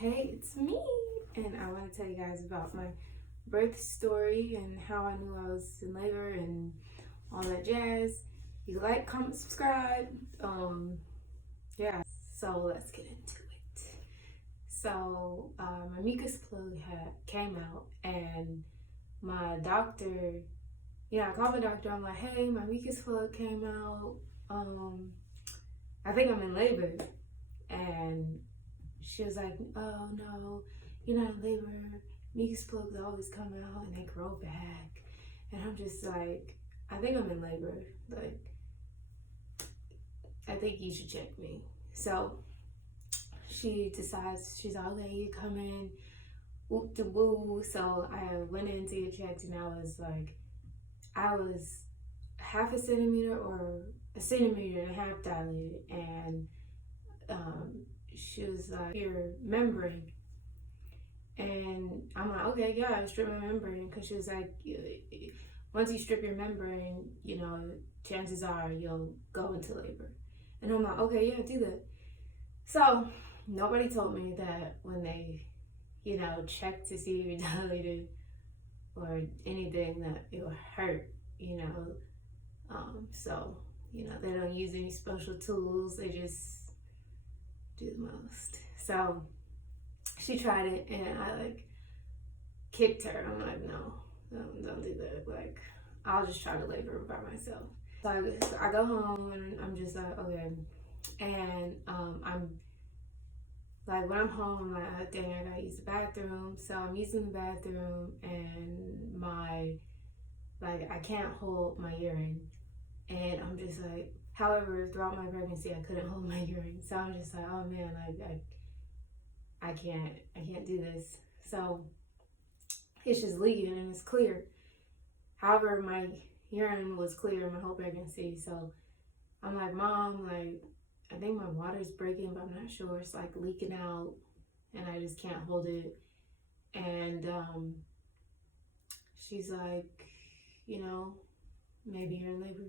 Hey, it's me, and I want to tell you guys about my birth story and how I knew I was in labor and all that jazz. You like, comment, subscribe. Yeah. So let's get into it. So my mucus plug had came out, and my doctor. I called the doctor. I'm like, hey, my mucus plug came out. I think I'm in labor, and she was like, oh no, you're not in labor. Mucus plugs always come out and they grow back. And I'm just like, I think I'm in labor. Like, I think you should check me. So she decides, she's like, okay, you come in, whoop de woo. So I went in to get checked, and I was half a centimeter or a centimeter and a half dilated. And she was like, your membrane. And I'm like, okay, yeah, I strip my membrane, because she was like, once you strip your membrane, chances are you'll go into labor. And I'm like, okay, yeah, do that. So nobody told me that when they, check to see if you're dilated or anything, that it will hurt, so, they don't use any special tools. They just do the most. So she tried it, and I kicked her. I'm like, no, don't do that. Like, I'll just try to labor by myself. So I go home, and I'm just like, okay. And I'm like, when I'm home, I'm like, oh, dang, I gotta use the bathroom. So I'm using the bathroom, and I can't hold my urine. And I'm just like, however, throughout my pregnancy, I couldn't hold my urine. So I'm just like, oh man, I can't do this. So it's just leaking, and it's clear. However, my urine was clear my whole pregnancy. So I'm like, Mom, I think my water's breaking, but I'm not sure. It's leaking out, and I just can't hold it. And she's like, maybe you're in labor.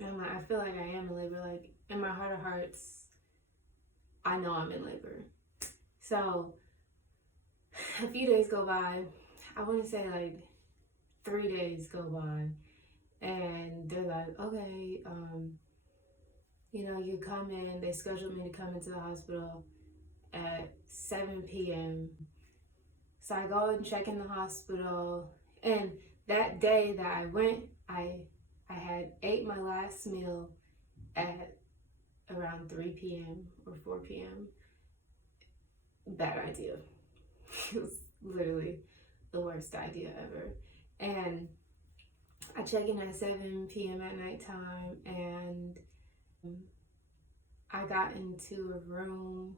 And I'm like, I feel like I am in labor. Like, in my heart of hearts, I know I'm in labor. So a few days go by. I want to say 3 days go by, and they're like, okay, you come in. They scheduled me to come into the hospital at 7 p.m. So I go and check in the hospital, and that day that I went, I had ate my last meal at around 3 p.m. or 4 p.m. Bad idea. It was literally the worst idea ever. And I check in at 7 p.m. at nighttime, and I got into a room,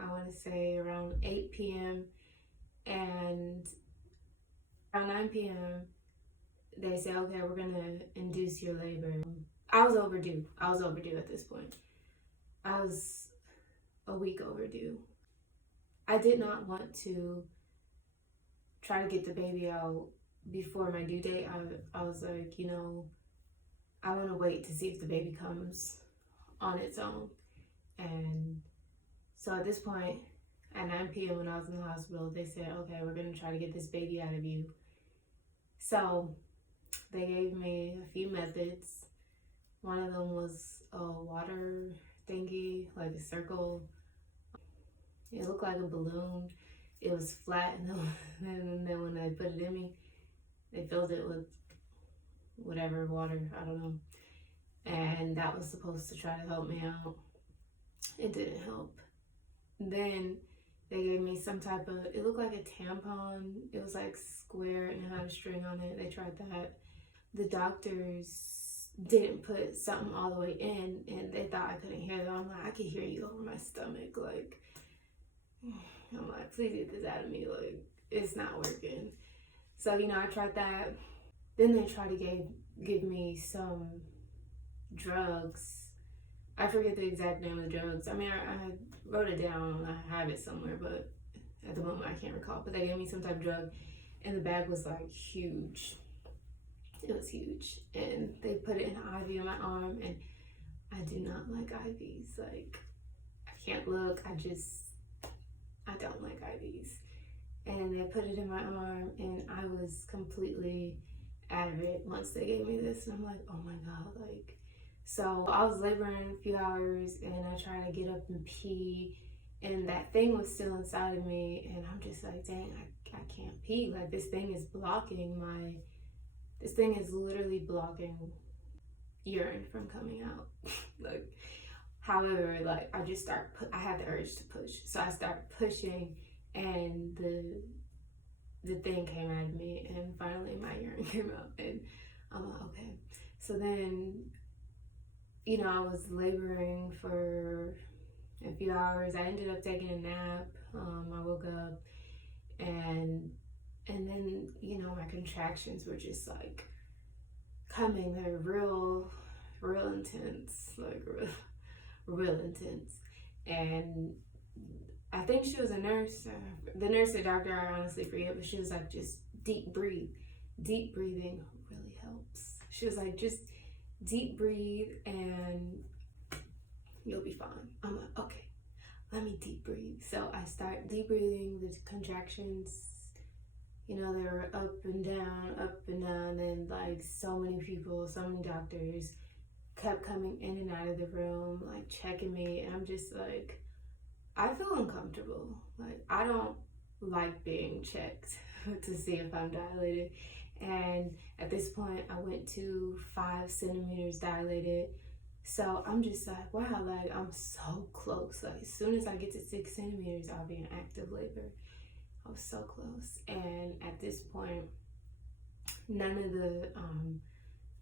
I want to say around 8 p.m. and around 9 p.m. they say, okay, we're going to induce your labor. I was overdue at this point. I was a week overdue. I did not want to try to get the baby out before my due date. I was like, I want to wait to see if the baby comes on its own. And so at this point, at 9 p.m. when I was in the hospital, they said, okay, we're going to try to get this baby out of you. So they gave me a few methods. One of them was a water thingy, like a circle. It looked like a balloon. It was flat, and then when they put it in me, they filled it with whatever water, I don't know. And that was supposed to try to help me out. It didn't help. Then they gave me some type of, it looked like a tampon. It was square and it had a string on it. They tried that. The doctors didn't put something all the way in, and they thought I couldn't hear them. I'm like, I can hear you over my stomach. I'm like, please get this out of me. It's not working. So, I tried that. Then they tried to give me some drugs. I forget the exact name of the drugs. I mean, I wrote it down. I have it somewhere, but at the moment I can't recall. But they gave me some type of drug, and the bag was huge. It was huge. And they put it in an IV in my arm, and I do not like IVs. I can't look. I don't like and they put it in my arm, and I was completely out of it once they gave me this. And I'm like, oh my God, like, so I was laboring a few hours, and I tried to get up and pee, and that thing was still inside of me, and I'm just like, dang, I can't pee. Like, this thing is literally blocking urine from coming out. Like, however, like, I had the urge to push, so I started pushing, and the thing came out of me, and finally my urine came out, and I'm like, okay. So then, you know, I was laboring for a few hours. I ended up taking a nap. I woke up, and then, you know, my contractions were just like coming. They're real intense, like real intense. And I think she was a nurse, the nurse or doctor, I honestly forget, but she was like, just deep breathe. Deep breathing really helps. She was like, just deep breathe and you'll be fine. I'm like, okay, let me deep breathe. So I start deep breathing, the contractions, you know, they were up and down, and like so many people, so many doctors kept coming in and out of the room, like checking me, and I'm just like, I feel uncomfortable. Like, I don't like being checked to see if I'm dilated. And at this point, I went to 5 centimeters dilated. So I'm just like, wow, like, I'm so close. Like, as soon as I get to 6 centimeters, I'll be in active labor. I was so close. And at this point, none of the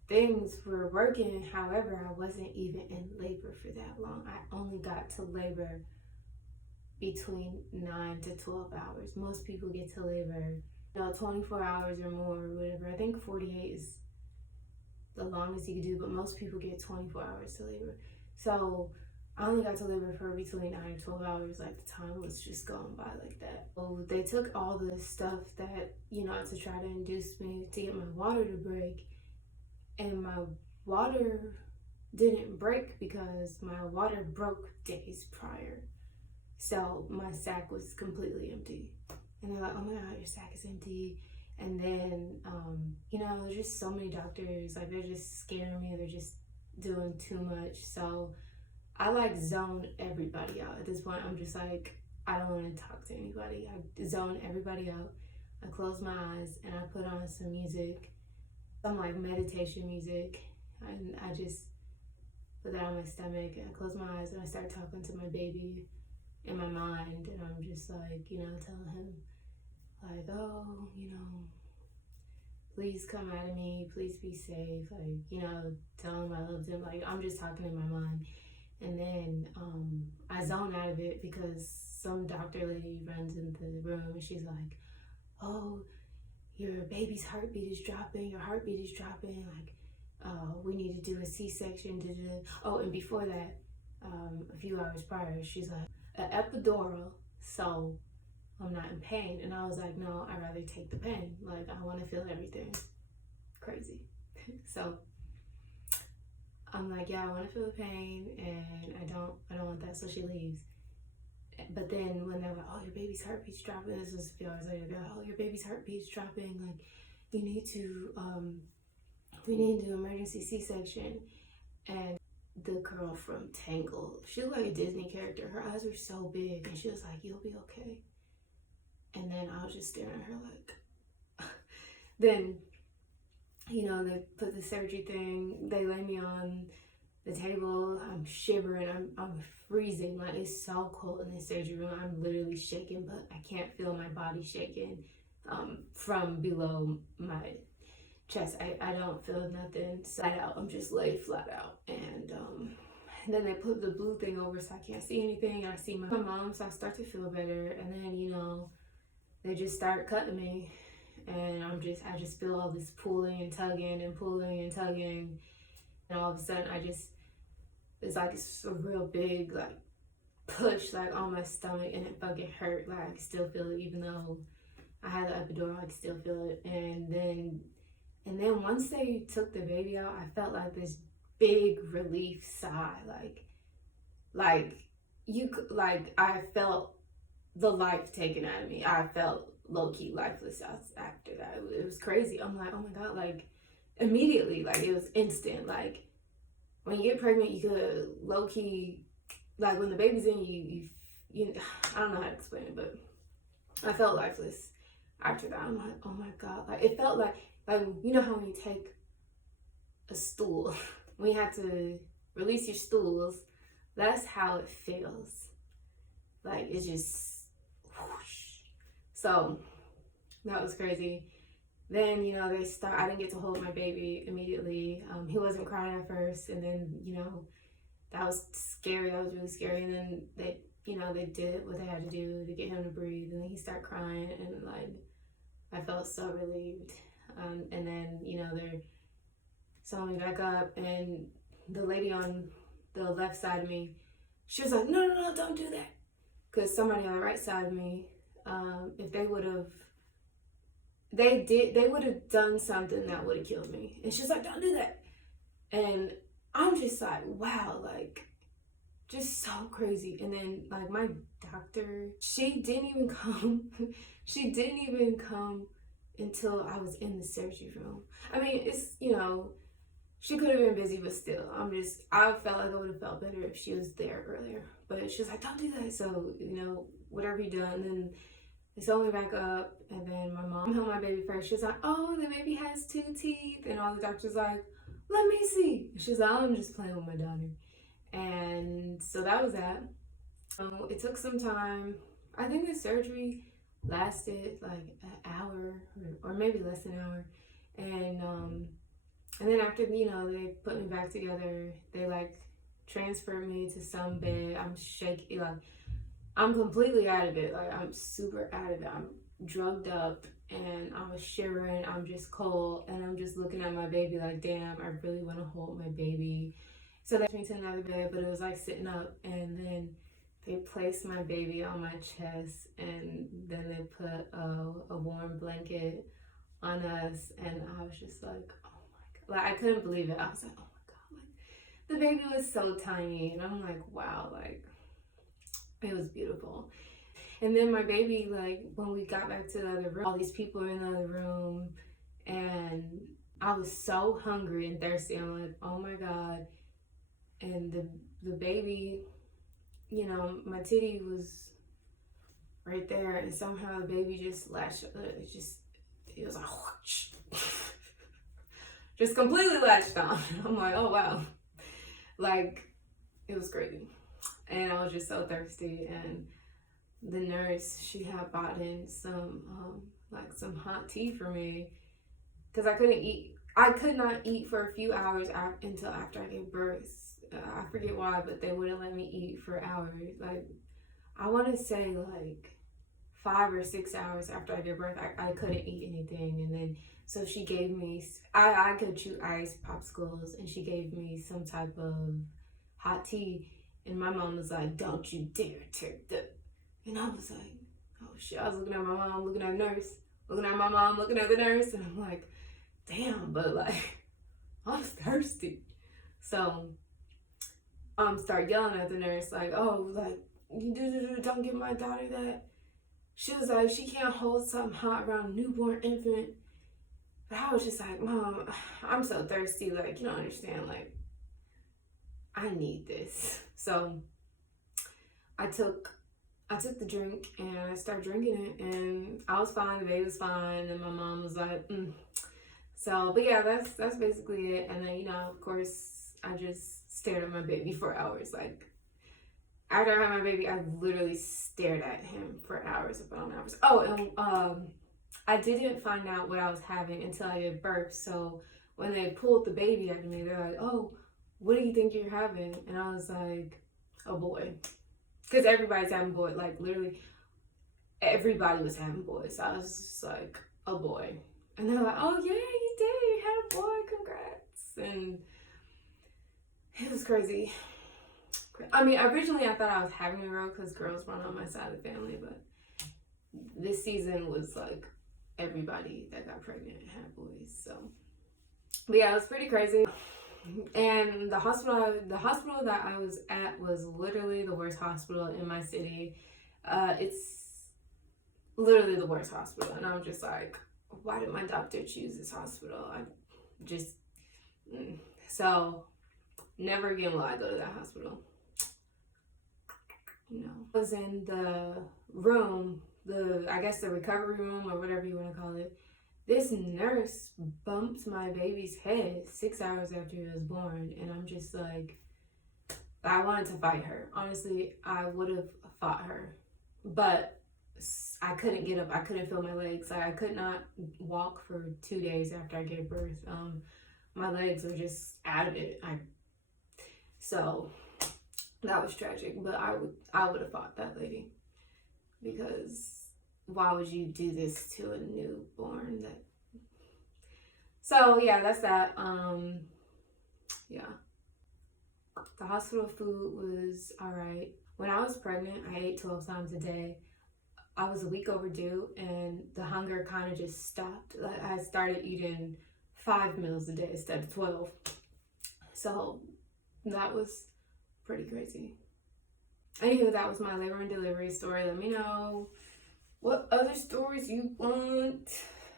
things were working. However, I wasn't even in labor for that long. I only got to labor between 9 to 12 hours. Most people get to labor, you know, 24 hours or more, or whatever. I think 48 is the longest you can do, but most people get 24 hours to labor. So I only got to labor for between 9 and 12 hours. Like, the time was just going by like that. So they took all the stuff that, you know, to try to induce me to get my water to break, and my water didn't break because my water broke days prior. So my sack was completely empty. And they're like, oh my God, your sack is empty. And then, you know, there's just so many doctors, like, they're just scaring me. They're just doing too much. So I like zone everybody out. At this point, I'm just like, I don't want to talk to anybody. I zone everybody out. I close my eyes and I put on some music, some like meditation music. And I just put that on my stomach, and I close my eyes and I start talking to my baby in my mind, and I'm just like, you know, telling him like, oh, you know, please come out of me, please be safe, like, you know, tell him I loved him. Like, I'm just talking in my mind. And then I zone out of it because some doctor lady runs into the room, and she's like, oh, your baby's heartbeat is dropping, like, we need to do a C-section. Oh, and before that, a few hours prior, she's like, an epidural, so I'm not in pain. And I was like, no, I'd rather take the pain. Like, I want to feel everything. Crazy. So I'm like, yeah, I want to feel the pain, and I don't want that. So she leaves. But then when they're like, oh, your baby's heartbeat's dropping, this was a few hours later, they're like, oh, your baby's heartbeat's dropping, like, we need to do emergency C-section. And the girl from Tangled, she looked like a Disney character. Her eyes were so big, and she was like, you'll be okay. And then I was just staring at her like, then, you know, they put the surgery thing, they lay me on the table, I'm shivering, I'm freezing, like, it's so cold in the surgery room. I'm literally shaking, but I can't feel my body shaking from below my chest. I don't feel nothing side out. I'm just laid flat out. And then they put the blue thing over so I can't see anything. And I see my mom, so I start to feel better. And then, you know, they just start cutting me, and I just feel all this pulling and tugging. And all of a sudden it's like it's a real big like push like on my stomach, and it fucking hurt. Like, I can still feel it, even though I had the epidural, I can still feel it. And then once they took the baby out, I felt like this big relief sigh. Like I felt the life taken out of me. I felt low-key lifeless after that. It was crazy. I'm like, oh my God, like immediately, like it was instant. Like when you get pregnant, you could low-key, like when the baby's in you I don't know how to explain it, but I felt lifeless after that. I'm like, oh my God. Like it felt like you know how when you take a stool, when you have to release your stools, that's how it feels. Like it's just whoosh. So that was crazy. Then, you know, I didn't get to hold my baby immediately. He wasn't crying at first, and then, you know, that was scary. That was really scary. And then they did what they had to do to get him to breathe, and then he started crying, and like I felt so relieved. And then, you know, they're sewing me back up, and the lady on the left side of me, she was like, no, don't do that. Because somebody on the right side of me, if they would have, they would have done something that would have killed me. And she's like, don't do that. And I'm just like, wow, like, just so crazy. And then, like, my doctor, she didn't even come. She didn't even come until I was in the surgery room. I mean, it's, you know, she could have been busy, but still, I felt like I would have felt better if she was there earlier. But she was like, don't do that. So, you know, whatever you done. And then they sewed me back up. And then my mom held my baby first. She was like, oh, the baby has 2 teeth. And all the doctors like, let me see. She was like, I'm just playing with my daughter. And so that was that. It took some time. I think the surgery lasted like an hour or maybe less than an hour. And then after, you know, they put me back together, they like transferred me to some bed. I'm shaky, like I'm completely out of it. Like I'm super out of it. I'm drugged up and I'm shivering. I'm just cold and I'm just looking at my baby like, damn, I really want to hold my baby. So they took me to another bed, but it was like sitting up, and then they placed my baby on my chest, and then they put a warm blanket on us, and I was just like, oh my God. Like I couldn't believe it. I was like, oh my God. Like the baby was so tiny, and I'm like, wow, like it was beautiful. And then my baby, like when we got back to the other room, all these people were in the other room, and I was so hungry and thirsty. I'm like, oh my God. And the baby, you know, my titty was right there, and somehow the baby just latched. It was like whoosh. Just completely latched on. I'm like, oh wow, like it was crazy, and I was just so thirsty. And the nurse, she had bought in some some hot tea for me because I couldn't eat. I could not eat for a few hours until after I gave birth. I forget why, but they wouldn't let me eat for hours. Like, I want to say like 5 or 6 hours after I gave birth, I couldn't eat anything. And then, so she gave me, I could chew ice popsicles, and she gave me some type of hot tea. And my mom was like, don't you dare take that. And I was like, oh shit. I was looking at my mom, looking at the nurse, looking at my mom, looking at the nurse. And I'm like, damn, but like, I was thirsty. So, start yelling at the nurse like, oh, like, don't give my daughter that. She was like, she can't hold something hot around a newborn infant. But I was just like, Mom, I'm so thirsty. Like, you don't understand. Like, I need this. So I took the drink and I started drinking it, and I was fine. The baby was fine, and my mom was like, So, but yeah, that's basically it. And then, you know, of course, I just stared at my baby for hours. Like, after I had my baby, I literally stared at him for hours upon hours. Oh, and I didn't find out what I was having until I gave birth. So when they pulled the baby out of me, they're like, oh, what do you think you're having? And I was like, a boy. Because everybody's having boy. Like, literally, everybody was having boys. So I was just like, a boy. And they're like, oh, yeah, you did. You had a boy. Congrats. And it was crazy. I mean, originally I thought I was having a girl because girls run on my side of the family, but this season was like everybody that got pregnant had boys. So, but yeah, it was pretty crazy. And the hospital that I was at was literally the worst hospital in my city. It's literally the worst hospital. And I'm just like, why did my doctor choose this hospital? I just, so never again will I go to that hospital. No. I was in the room, I guess the recovery room or whatever you want to call it. This nurse bumped my baby's head 6 hours after he was born. And I'm just like, I wanted to fight her. Honestly, I would have fought her. But I couldn't get up. I couldn't feel my legs. Like, I could not walk for 2 days after I gave birth. My legs were just out of it. So that was tragic. But I would have fought that lady, because why would you do this to a newborn? So yeah, that's that. Yeah. The hospital food was alright. When I was pregnant, I ate 12 times a day. I was a week overdue, and the hunger kind of just stopped. Like, I started eating 5 meals a day instead of 12. So that was pretty crazy. Anywho, that was my labor and delivery story. Let me know what other stories you want.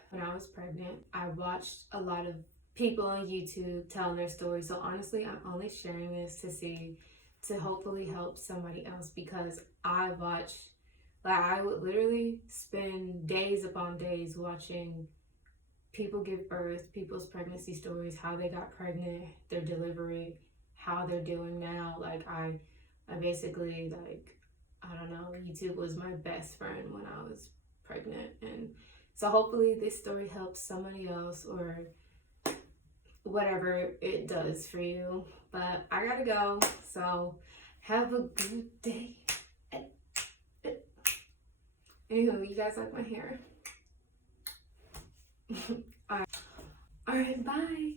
When I was pregnant, I watched a lot of people on YouTube telling their stories. So honestly, I'm only sharing this to hopefully help somebody else, because I would literally spend days upon days watching people give birth, people's pregnancy stories, how they got pregnant, their delivery, how they're doing now. Like, I basically, like, I don't know, YouTube was my best friend when I was pregnant. And so hopefully this story helps somebody else, or whatever it does for you. But I gotta go, so have a good day. Anywho, you guys like my hair? All right, bye.